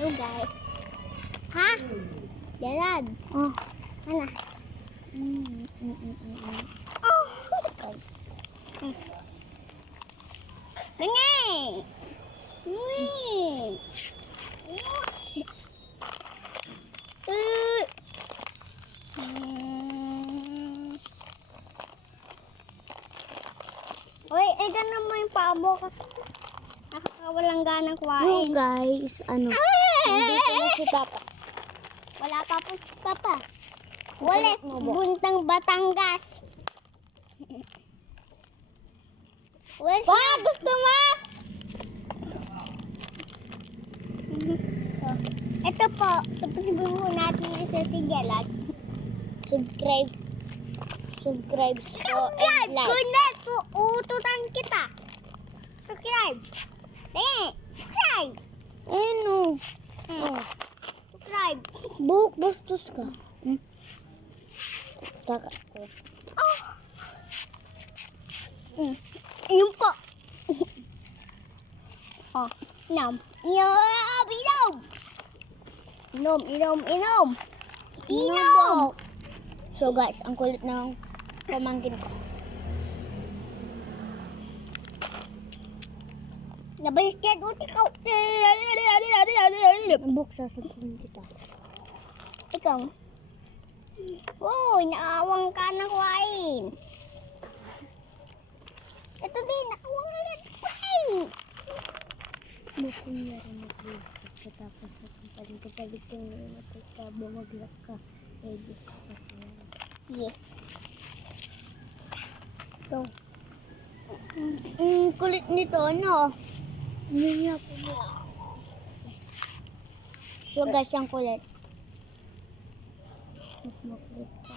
Hello guys. Ha? Jalan. Oh. Mana? Oh. Dengar. Wih. Uy, ito naman yung paabo ka. Nakakawalang ganang kuwain. Hello guys, nandito na si Papa. Wala pa po si Papa. Wala, buntang Batangas. Wah, gusto mo? Ito po, subukan natin yung sa Tigelag. Subscribe po and like. Kunet, uututan kita. Subscribe. Subscribe. Ano? Subscribe. Buhok bastos ka. Taka ko. Yun po. Oh, inom. Inom. Inom. So guys, ang kulit ng pamangkin ko. Nabaliktad uti ka. Buhok sasabihin kita. Ikaw. Uy, naawang ka ng kuwain. Ito din, naawang ka ng kuwain. Bukong meron na buhok. Katapos sa kampaling kapalit yung matutabo maglak ka. Pwede ka kasi yan. Yes. Ito. Kulit nito, ano? Niya po mo. So guys, ang kulit. Mas makulit pa.